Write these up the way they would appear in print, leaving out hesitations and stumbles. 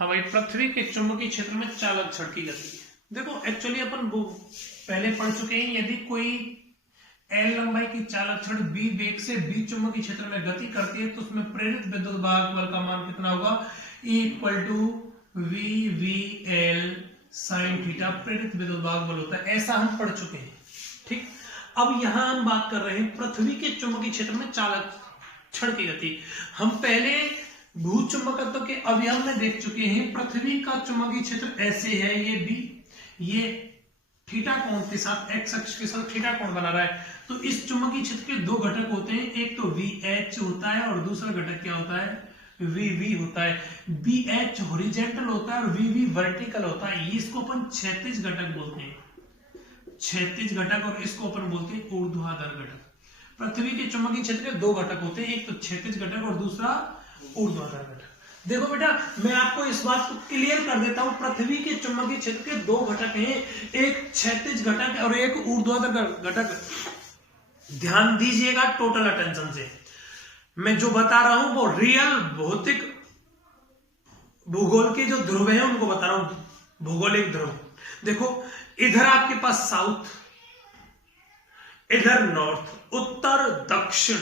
हमारी पृथ्वी के चुंबकीय क्षेत्र में चालक छड़ की गति। देखो एक्चुअली अपन पहले पढ़ चुके हैं, यदि कोई L लंबाई की चालक छड़ B वेग से B चुंबकीय क्षेत्र में गति करती है तो उसमें प्रेरित विद्युत भाग बल का मान कितना होगा, E=VVL sin थीटा प्रेरित विद्युत भाग बल होता है। ऐसा हम पढ़ चुके हैं। ठीक, अब यहां हम बात कर रहे हैं पृथ्वी के चुंबकीय क्षेत्र में चालक छड़ की गति। हम पहले भूचुंबकत्व के अवयव में देख चुके हैं। पृथ्वी का चुंबकीय क्षेत्र ऐसे है, ये B, ये थीटा कोण के साथ, एक्स अक्ष के साथ थीटा कोण बना रहा है। तो इस चुंबकीय क्षेत्र के दो घटक होते हैं, एक तो VH होता है और दूसरा घटक क्या होता है, VV होता है। BH हॉरिजॉन्टल होता है और VV वर्टिकल होता है। इसको अपन क्षैतिज घटक बोलते हैं, क्षैतिज घटक, और इसको अपन बोलते हैं ऊर्ध्वाधर घटक। पृथ्वी के चुंबकीय क्षेत्र के दो घटक होते हैं, एक तो क्षैतिज घटक और दूसरा ऊर्ध्वाधर घटक। देखो बेटा, मैं आपको इस बात को क्लियर कर देता हूं, पृथ्वी के चुंबकीय क्षेत्र के दो घटक हैं, एक क्षैतिज घटक और एक ऊर्ध्वाधर घटक। ध्यान दीजिएगा टोटल अटेंशन से, मैं जो बता रहा हूं वो रियल भौतिक भूगोल के जो ध्रुव है उनको बता रहा हूं, भौगोलिक ध्रुव। देखो इधर आपके पास साउथ, इधर नॉर्थ, उत्तर दक्षिण,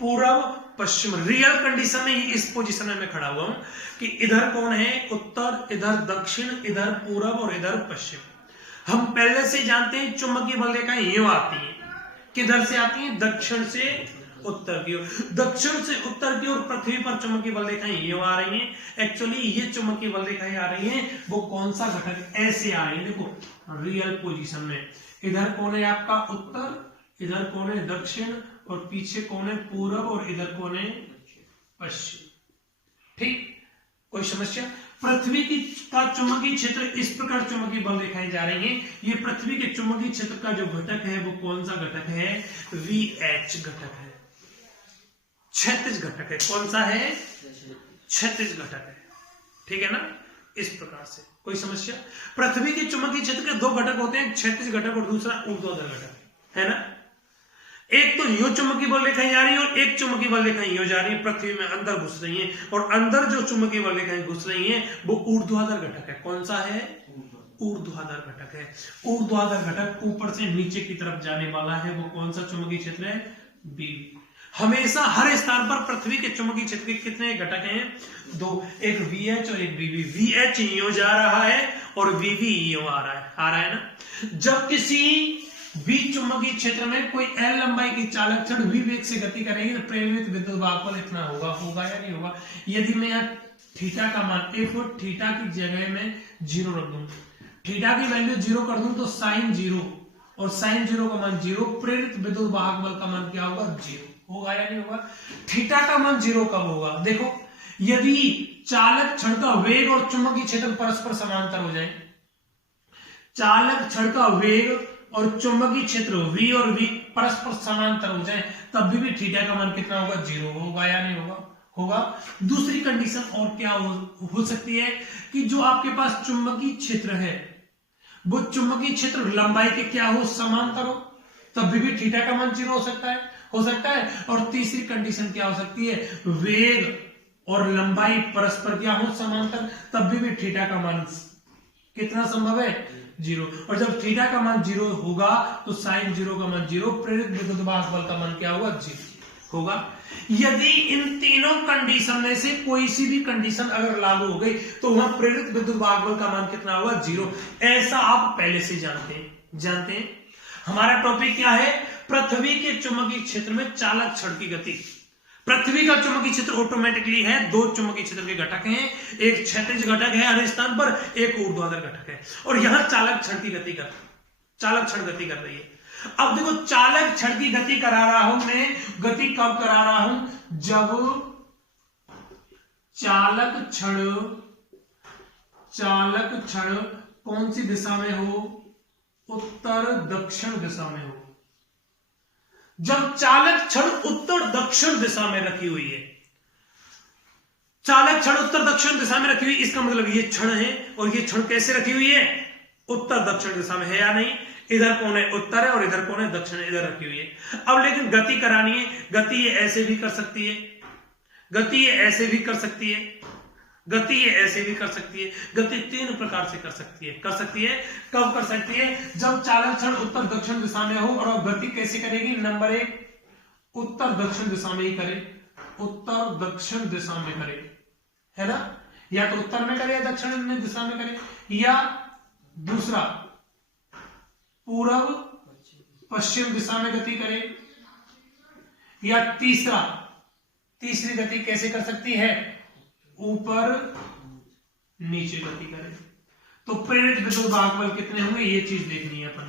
पूर्व पश्चिम। रियल कंडीशन में इस पोजीशन में मैं खड़ा हुआ हूं कि इधर कौन है, उत्तर, इधर दक्षिण, इधर पूर्व और इधर पश्चिम। हम पहले से जानते हैं चुंबकीय बल रेखाएं यूं आती हैं, किधर से आती हैं, दक्षिण से उत्तर की ओर। दक्षिण से उत्तर की ओर पृथ्वी पर चुंबकीय बल रेखाएं यूं आ रही हैं। एक्चुअली ये चुंबकीय बल रेखाएं आ रही हैं, वो कौन सा घटक, ऐसे आ रही है। देखो रियल पोजीशन में इधर कौन है आपका उत्तर, इधर कौन है दक्षिण, और पीछे कौन है पूर्व, और इधर कौन है पश्चिम। ठीक, कोई समस्या? पृथ्वी की का चुंबकीय क्षेत्र इस प्रकार चुंबकीय बल रेखाएं जा रही हैं। ये पृथ्वी के चुंबकीय क्षेत्र का जो घटक है वो कौन सा घटक है, VH घटक है, क्षैतिज घटक है। कौन सा है, क्षैतिज घटक है। ठीक है ना, इस प्रकार से। कोई समस्या? पृथ्वी के चुंबकीय क्षेत्र के दो घटक होते हैं, क्षैतिज घटक और दूसरा ऊर्ध्वाधर घटक, है ना। एक तो यूं चुंबकीय बल रेखाएं जा रही है और एक चुंबकीय बल रेखाएं यूं जा रही है, पृथ्वी में अंदर घुस रही हैं, और अंदर जो चुंबकीय बल रेखाएं घुस रही हैं वो ऊर्ध्वाधर घटक है। कौन सा है, ऊर्ध्वाधर घटक है। ऊर्ध्वाधर घटक ऊपर से नीचे की तरफ जाने वाला है, वो कौन सा चुंबकीय क्षेत्र है, B। हमेशा हर स्थान पर पृथ्वी के चुंबकीय क्षेत्र के कितने घटक हैं, दो, एक VH और एक VV। VH यूं जा रहा है और VV यूं आ रहा है ना। जब किसी B चुंबकीय क्षेत्र में कोई L लंबाई की चालक छड़ V वेग से गति करेगी तो प्रेरित विद्युत भाग बल इतना होगा या नहीं होगा। यदि मैं यहाँ थीटा का मान, एक और थीटा की जगह में 0 रख दूं, थीटा की वैल्यू 0 कर दूं तो साइन 0, और साइन 0 का मान 0, प्रेरित विद्युत भाग बल का मान क्या होगा, 0 होगा या नहीं होगा। थीटा का मान 0 कब होगा, देखो यदि चालक छड़ का वेग और चुंबकीय क्षेत्र परस्पर समांतर हो जाए, चालक छड़ का वेग और चुंबकीय क्षेत्र V और V परस्पर समांतर हो जाए, तब भी थीटा का मान कितना होगा, 0 होगा या नहीं होगा, होगा। दूसरी कंडीशन और क्या हो सकती है कि जो आपके पास चुंबकीय क्षेत्र है वो चुंबकीय क्षेत्र लंबाई के क्या हो, समांतर हो, तब भी थीटा का मान 0 हो सकता है। और तीसरी कंडीशन क्या हो सकती है, वेग और लंबाई परस्पर क्या हो, समांतर, तब भी थीटा का मान कितना संभव है, 0। और जब थीटा का मान 0 होगा तो साइन 0 का मान 0, प्रेरित विद्युत भाग बल का मान क्या होगा, 0 होगा। यदि इन तीनों कंडीशन में से कोई सी भी कंडीशन अगर लागू हो गई तो वहां प्रेरित विद्युत भाग बल का मान कितना होगा, 0। ऐसा आप पहले से जानते हैं। हमारा टॉपिक क्या है, पृथ्वी के चुंबकीय क्षेत्र में चालक छड़ की गति। पृथ्वी का चुंबकीय क्षेत्र ऑटोमेटिकली है, दो चुंबकीय क्षेत्र के घटक हैं, एक क्षैतिज घटक है हर स्थान पर, एक ऊर्ध्वाधर घटक है, और यहां चालक छड़ गति कर रही है। अब देखो चालक छड़ की गति करा रहा हूं मैं, गति कब करा रहा हूं, जब चालक छड़ कौन सी दिशा में हो, उत्तर दक्षिण दिशा में हो। जब चालक छड़ उत्तर दक्षिण दिशा में रखी हुई है, चालक छड़ उत्तर दक्षिण दिशा में रखी हुई, इसका मतलब ये छड़ है, और ये छड़ कैसे रखी हुई है, उत्तर दक्षिण दिशा में है या नहीं। इधर कौन है, उत्तर है, और इधर कौन है, दक्षिण है, इधर रखी हुई है। अब लेकिन गति करानी है, गति ये ऐसे भी कर सकती है, गति ये ऐसे भी कर सकती है, गति ये ऐसे भी कर सकती है, गति 3 प्रकार से कर सकती है। कब कर सकती है? जब चालक क्षण उत्तर दक्षिण दिशा में हो। और गति कैसे करेगी? नंबर 1, उत्तर दक्षिण दिशा में ही करे, उत्तर दक्षिण दिशा में करे, है ना, या तो उत्तर में करे या दक्षिण में दिशा में करे, या दूसरा पूर्व पश्चिम दिशा में गति करे, या तीसरी गति कैसे कर सकती है? ऊपर नीचे गति करे। तो प्रेरित विद्युत भागबल कितने होंगे ये चीज देखनी है अपन।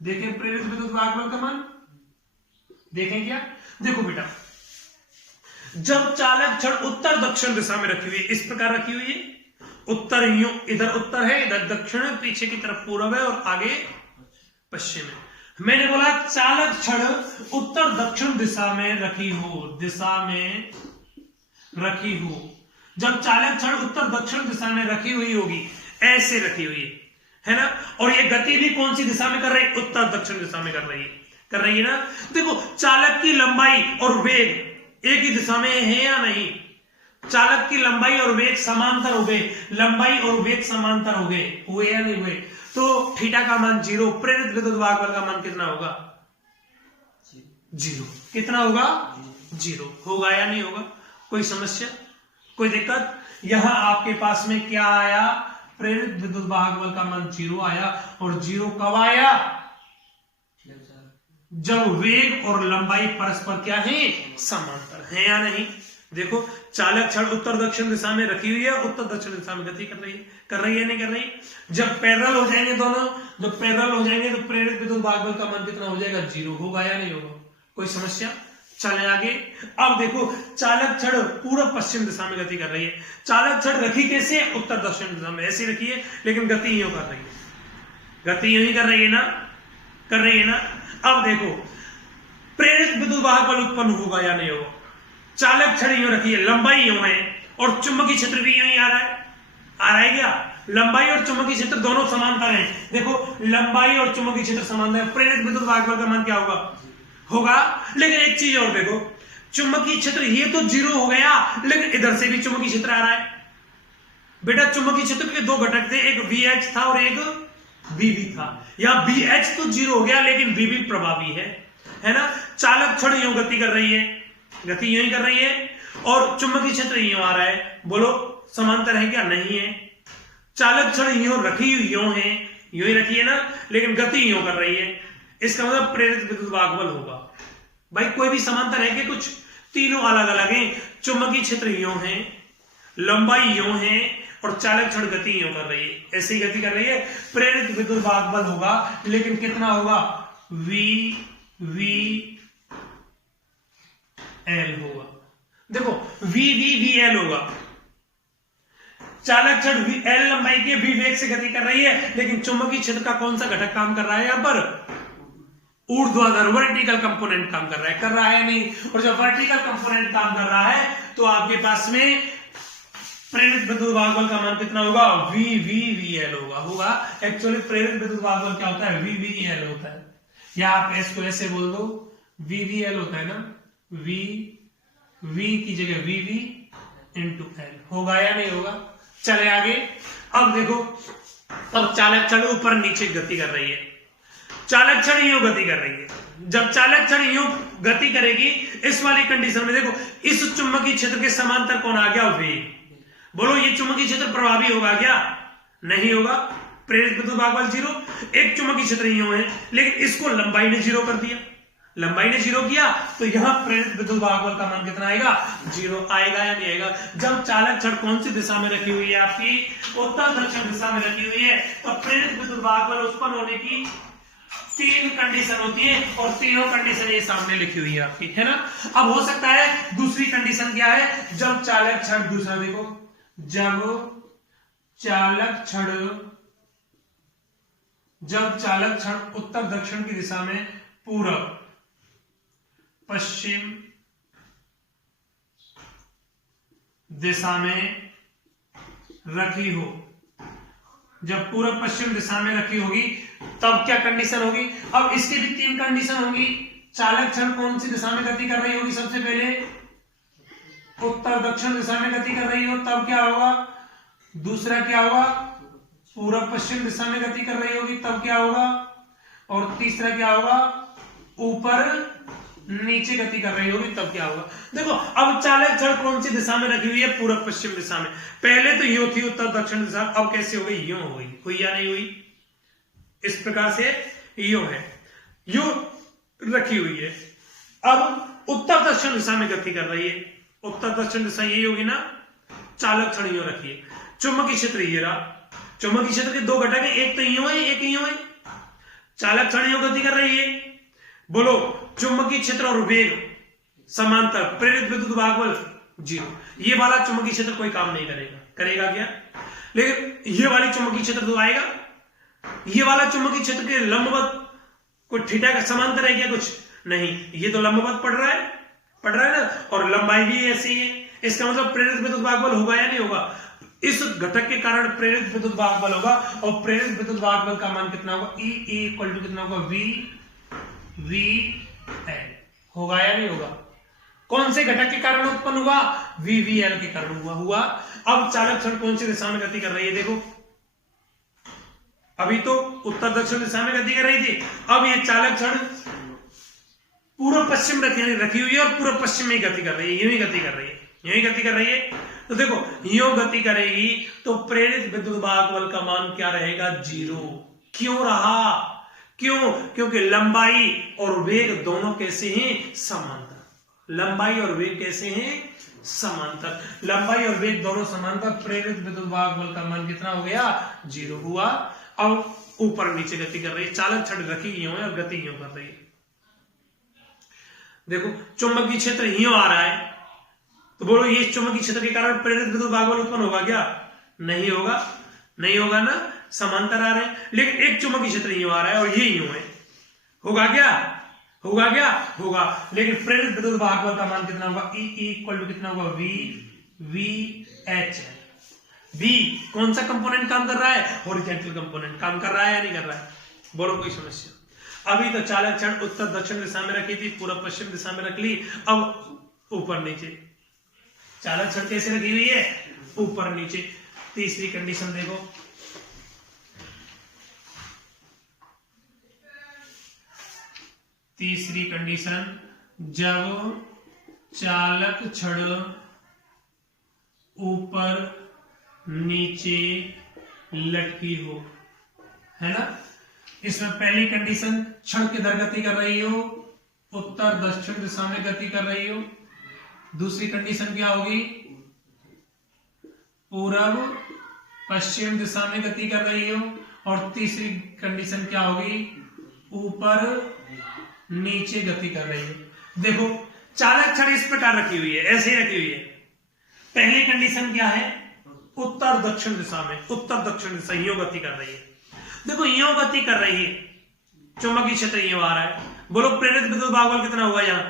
देखें प्रेरित विद्युत भागबल का मान देखें क्या? देखो बेटा, जब चालक क्षण उत्तर दक्षिण दिशा में रखी हुई है, इस प्रकार रखी हुई है, उत्तर इधर उत्तर है, इधर दक्षिण है, पीछे की तरफ पूर्व है और आगे पश्चिम है। मैंने बोला चालक क्षण उत्तर दक्षिण दिशा में रखी हो, जब चालक क्षण उत्तर दक्षिण दिशा में रखी हुई होगी, ऐसे रखी हुई है ना, और ये गति भी कौन सी दिशा में कर रही है? उत्तर दक्षिण दिशा में कर रही है ना। देखो चालक की लंबाई और वेग एक ही दिशा में है या नहीं? चालक की लंबाई और वेग समांतर हो गए, हुए या नहीं हुए? तो थीटा का मान 0, प्रेरित विद्युत भागबल का मान कितना होगा? 0। कितना होगा? 0 होगा या नहीं होगा? कोई समस्या, कोई दिक्कत? यहां आपके पास में क्या आया? प्रेरित विद्युत भागबल का मान 0 आया। और 0 कब आया? जब वेग और लंबाई परस्पर क्या है? समांतर है या नहीं? देखो चालक क्षण उत्तर दक्षिण दिशा में रखी हुई है, उत्तर दक्षिण दिशा में गति कर रही है नहीं कर रही? जब पैरेलल हो जाएंगे दोनों, तो प्रेरित विद्युत भागबल का मान कितना हो जाएगा? 0 होगा या नहीं होगा? कोई समस्या? चले आगे। अब देखो चालक क्षण पूर्व पश्चिम दिशा में गति कर रही है। चालक क्षण रखी कैसे? उत्तर दक्षिण दिशा में ऐसी रखी है, लेकिन गति यूं कर रही है, कर रही है ना। अब देखो प्रेरित विद्युत भागबल उत्पन्न होगा या नहीं होगा? चालक क्षण यूं रखी है, लंबाई यूं है और चुंबकीय क्षेत्र भी यूं ही आ रहा है क्या? लंबाई और चुंबकीय क्षेत्र दोनों समांतर हैं। देखो लंबाई और चुंबकीय क्षेत्र समांतर है, प्रेरित विद्युत भागबल का मान क्या होगा? लेकिन एक चीज और देखो, चुंबकीय क्षेत्र ये तो 0 हो गया, लेकिन इधर से भी चुंबकीय क्षेत्र आ रहा है। बेटा चुंबकीय क्षेत्र के 2 घटक थे, एक VH था और एक VV था। यहां VH तो 0 हो गया, लेकिन VV प्रभावी है ना। चालक क्षण यूं गति कर रही है, और चुंबकीय क्षेत्र यूं आ रहा है। बोलो समांतर है क्या? नहीं है। चालक क्षण यूं रखी यूं ही रखी है ना, लेकिन गति यूं कर रही है। इसका मतलब प्रेरित विद्युत भागबल होगा। भाई कोई भी समांतर है कि कुछ? तीनों अलग अलग हैं। चुंबकीय क्षेत्र यूं है, लंबाई यूं है, और चालक क्षण गति यूं कर रही है, ऐसी गति कर रही है। प्रेरित विद्युत भागबल होगा, लेकिन कितना होगा? VL होगा। देखो VL होगा। चालक क्षण L लंबाई के V वेग से गति कर रही है, लेकिन चुंबकीय क्षेत्र का कौन सा घटक काम कर रहा है? यहां पर ऊर्ध्वाधर वर्टिकल कंपोनेंट काम कर रहा है नहीं। और जब वर्टिकल कंपोनेंट काम कर रहा है, तो आपके पास में प्रेरित विद्युत भागबल का मान कितना होगा? VL होगा। एक्चुअली प्रेरित विद्युत भागबल क्या होता है? VL होता है, या आप इसको ऐसे बोल दो, VL होता है ना। V की जगह VV × L होगा या नहीं होगा? चले आगे। अब देखो, अब चालक क्षण ऊपर नीचे गति कर रही है, चालक क्षण यूं गति कर रही है। जब चालक क्षण यूं गति करेगी, इस वाली कंडीशन में देखो, इस चुंबकीय क्षेत्र के समांतर कौन आ गया? वेग। बोलो ये चुंबकीय क्षेत्र प्रभावी होगा क्या? नहीं होगा। प्रेरित विद्युत भागबल 0। एक चुंबकीय क्षेत्र यूं है, लेकिन इसको लंबाई ने 0 कर दिया, तो यहां प्रेरित विद्युत भागबल का मान कितना आएगा? 0 आएगा या नहीं आएगा? जब चालक क्षण कौन सी दिशा में रखी हुई है? आपकी उत्तर दक्षिण दिशा में रखी हुई है। तो प्रेरित विद्युत भागबल उत्पन्न होने की 3 कंडीशन होती है, और तीनों कंडीशन ये सामने लिखी हुई है आपकी, है ना। अब हो सकता है दूसरी कंडीशन क्या है? जब चालक क्षण, दूसरा देखो, जब चालक क्षण उत्तर दक्षिण की दिशा में पूर्व पश्चिम दिशा में रखी हो, जब पूर्व पश्चिम दिशा में रखी होगी, तब क्या कंडीशन होगी? अब इसकी भी 3 कंडीशन होगी। चालक क्षण कौन सी दिशा में गति कर रही होगी? सबसे पहले उत्तर दक्षिण दिशा में गति कर रही हो तब क्या होगा, दूसरा क्या होगा, पूर्व पश्चिम दिशा में गति कर रही होगी तब क्या होगा, और तीसरा क्या होगा, ऊपर नीचे गति कर रही होगी तब क्या होगा। देखो अब चालक छड़ कौन सी दिशा में रखी हुई है, पूर्व पश्चिम दिशा में। पहले तो यो थी उत्तर दक्षिण दिशा, अब कैसे हो गई, यूं हो गई, हुई या नहीं हुई, इस प्रकार से यो है, यो रखी हुई है। अब उत्तर दक्षिण दिशा में गति कर रही है, उत्तर दक्षिण दिशा यही होगी ना, चालक छड़ यो रखी है। चुंबकीय क्षेत्र ये रहा, चुंबकीय क्षेत्र के दो घटक है, एक तो यो है एक यो है। चालक छड़ यो गति कर रही है, बोलो चुंबकीय क्षेत्र और वेग समांतर, प्रेरित विद्युत भागबल 0। ये वाला चुंबकीय क्षेत्र कोई काम नहीं करेगा, करेगा क्या, लेकिन ये वाली चुंबकीय क्षेत्र तो आएगा। ये वाला चुंबकीय क्षेत्र के लंबवत कोई थीटा का समांतर है क्या, कुछ नहीं, ये तो लंबवत पड़ रहा है ना, और लंबाई भी ऐसी है। इसका मतलब प्रेरित विद्युत भागबल होगा या नहीं होगा, इस घटक के कारण प्रेरित विद्युत भागबल होगा, और प्रेरित विद्युत भागबल का मान कितना होगा, E इक्वल टू कितना होगा, V L होगा या नहीं होगा। कौन से घटक के कारण उत्पन्न हुआ, VVL के कारण हुआ। अब चालक छड़ कौन सी दिशा में गति कर रही है, देखो अभी तो उत्तर दक्षिण दिशा में गति कर रही थी, अब ये चालक छड़ पूर्व पश्चिम रखी हुई है, और पूर्व पश्चिम में गति कर रही है, यूं ही गति कर रही है, यूं ही गति कर रही है। तो देखो यूं गति करेगी तो प्रेरित विद्युत भागबल का मान क्या रहेगा, 0। क्यों रहा, क्यों, क्योंकि लंबाई और वेग दोनों कैसे हैं, समांतर। लंबाई और वेग कैसे हैं, समांतर। लंबाई और वेग दोनों समांतर, प्रेरित विद्युत भागबल का मान कितना हो गया, 0 हुआ। अब ऊपर नीचे गति कर रही है, चालक छड़ रखी यूं है और गति यूं कर रही है। देखो चुंबकीय क्षेत्र यूं आ रहा है, तो बोलो ये चुंबकीय क्षेत्र के कारण प्रेरित विद्युत भागबल उत्पन्न होगा क्या, नहीं होगा, नहीं होगा ना, समांतर आ रहे हैं। लेकिन एक चुंबकीय क्षेत्र यूं आ रहा है और ये यूं है, होगा क्या, होगा क्या, होगा। लेकिन प्रेरित विद्युत भागबल का मान कितना होगा, E इक्वल टू कितना होगा, V H। V कौन सा कंपोनेंट काम कर रहा है, हॉरिजॉन्टल कंपोनेंट काम कर रहा है या नहीं कर रहा है, बोलो कोई समस्या। अभी तो चालक छड़ उत्तर दक्षिण दिशा में रखी थी, पूर्व पश्चिम दिशा में रख ली, अब ऊपर नीचे। चालक छड़ कैसे रखी हुई है, ऊपर नीचे। तीसरी कंडीशन देखो, तीसरी कंडीशन, जब चालक छड़ ऊपर नीचे लटकी हो, है ना। इसमें पहली कंडीशन, छड़ किधर गति कर रही हो, उत्तर दक्षिण दिशा में गति कर रही हो। दूसरी कंडीशन क्या होगी, पूर्व पश्चिम दिशा में गति कर रही हो। और तीसरी कंडीशन क्या होगी, ऊपर नीचे गति कर रही है। देखो चालक छड़ इस प्रकार रखी हुई है, ऐसे रखी हुई है। पहली कंडीशन क्या है, उत्तर दक्षिण दिशा में, उत्तर दक्षिण दिशा यूं गति कर रही है। देखो यूं गति कर रही है, चुंबकीय क्षेत्र यूं आ रहा है, बोलो प्रेरित विद्युत भागबल कितना होगा यहां,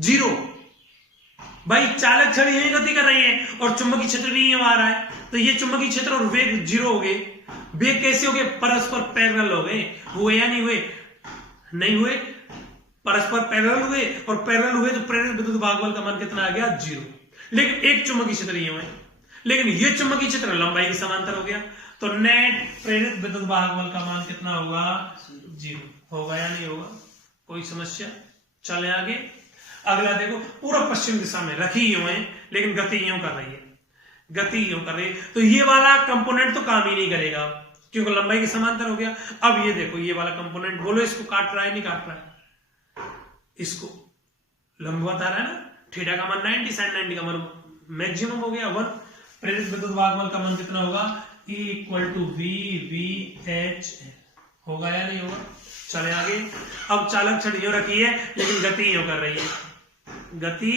0। भाई चालक छड़ यूं गति कर रही है और चुंबकीय क्षेत्र भी यूं आ रहा है, तो ये चुंबकीय क्षेत्र और वेग 0 हो गए। वेग कैसे हो गए, परस्पर पैरेलल हो गए, हुए या नहीं हुए, नहीं हुए, परस्पर पैरेलल हुए, और पैरेलल हुए तो प्रेरित विद्युत भागबल का मान कितना आ गया, 0। लेकिन एक चुंबकीय क्षेत्र यूं है, लेकिन ये चुंबकीय क्षेत्र लंबाई के समांतर हो गया, तो नेट प्रेरित विद्युत भागबल का मान कितना होगा, 0 होगा या नहीं होगा, कोई समस्या। चले आगे, अगला देखो, पूर्व पश्चिम दिशा में रखी यूं है, लेकिन गति यूं कर रही है, गति यूं कर रही है, तो ये वाला कंपोनेंट तो काम ही नहीं करेगा क्योंकि लंबाई के समांतर हो गया। अब ये देखो ये वाला कंपोनेंट, बोलो इसको काट रहा है नहीं काट रहा है, इसको लंबवत आ रहा है ना, थीटा का मान 90, sin 90 का मान मैक्सिमम हो गया 1। प्रेरित विद्युत भागबल का मान कितना होगा, E इक्वल टू VH होगा या नहीं होगा। चले आगे, अब चालक छड़ यूं रखी है लेकिन गति यूं कर रही है, गति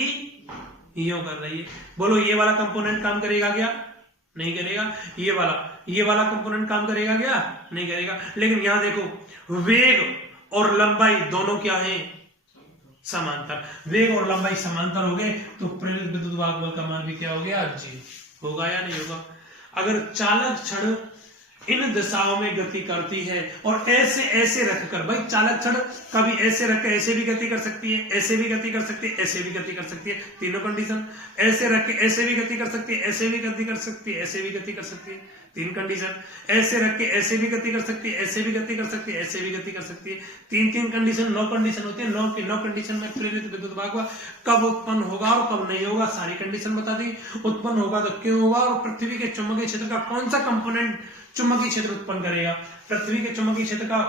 यूं कर रही है, बोलो ये वाला कंपोनेंट काम करेगा क्या, नहीं करेगा। ये वाला कंपोनेंट काम करेगा क्या, नहीं करेगा। लेकिन यहां देखो वेग और लंबाई दोनों क्या है, समांतर। वेग और लंबाई समांतर हो गए तो प्रेरित विद्युत भागबल का मान भी क्या हो गया, 0 होगा या नहीं होगा। अगर चालक छड़ इन दिशाओं में गति करती है। और ऐसे ऐसे रखकर, भाई चालक छड़ कभी ऐसे रख के ऐसे भी गति कर सकती है, ऐसे भी गति कर सकती है, ऐसे भी गति कर सकती है, तीनों कंडीशन। ऐसे रख के ऐसे भी गति कर सकती है, ऐसे भी गति कर सकती है, ऐसे भी गति कर सकती है, तीन कंडीशन। ऐसे रख के ऐसे भी गति कर सकती है, ऐसे भी गति कर सकती है, ऐसे भी गति कर सकती है, तीन तीन कंडीशन, 9 कंडीशन होती है। 9 कंडीशन में प्रेरित विद्युत भाग कब उत्पन्न होगा और कब नहीं होगा, सारी कंडीशन बता दी। उत्पन्न होगा तो क्यों होगा, और पृथ्वी के चुंबकीय क्षेत्र का कौन सा कंपोनेंट चुंबकीय क्षेत्र उत्पन्न करेगा। पृथ्वी के चुंबकीय क्षेत्र का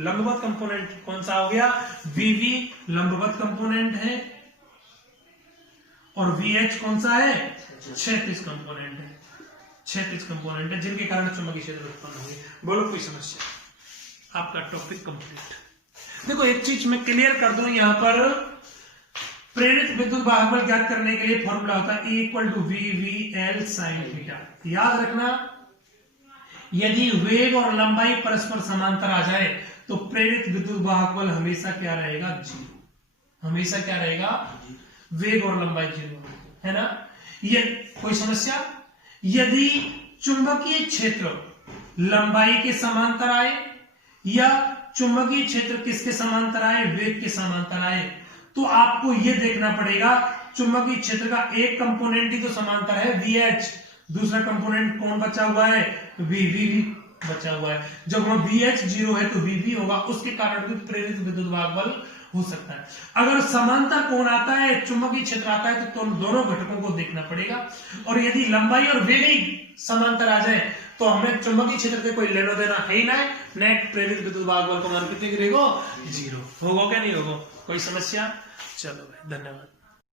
लंबवत कंपोनेंट कौन सा हो गया, वीवी लंबवत कंपोनेंट है, और वीएच कौन सा है, क्षैतिज कंपोनेंट है। क्षैतिज कंपोनेंट है जिनके कारण चुंबकीय क्षेत्र उत्पन्न होंगे। बोलो कोई समस्या, आपका टॉपिक कंप्लीट। देखो एक चीज मैं क्लियर कर दूं, यहां पर प्रेरित विद्युत वाहक बल ज्ञात करने के लिए फॉर्मूला होता है E = VVL sin थीटा। याद रखना, यदि वेग और लंबाई परस्पर समांतर आ जाए तो प्रेरित विद्युत वाहक बल हमेशा क्या रहेगा, जीरो। हमेशा क्या रहेगा, वेग और लंबाई जीरो, है ना। ये कोई समस्या। यदि चुंबकीय क्षेत्र लंबाई के समांतर आए या चुंबकीय क्षेत्र किसके समांतर आए, वेग के समांतर आए, तो आपको यह देखना पड़ेगा चुंबकीय क्षेत्र का एक कंपोनेंट ही तो समांतर है VH, दूसरा कंपोनेंट कौन बचा हुआ है, VV बचा हुआ है। जब वहां VH 0 है तो VV होगा, उसके कारण भी प्रेरित विद्युत वाहक बल हो सकता है। अगर समांतर कोण आता है, चुंबकीय क्षेत्र आता है, तो दोनों घटकों को देखना पड़ेगा। और यदि लंबाई और वेग ही समांतर आ जाए तो हमें चुंबकीय क्षेत्र के कोई लेना देना है ही ना, नेट प्रेरित विद्युत वाहक बल का मान कितने गिरेगा, जीरो। होगा क्या नहीं होगा, कोई समस्या। चलो भाई, धन्यवाद।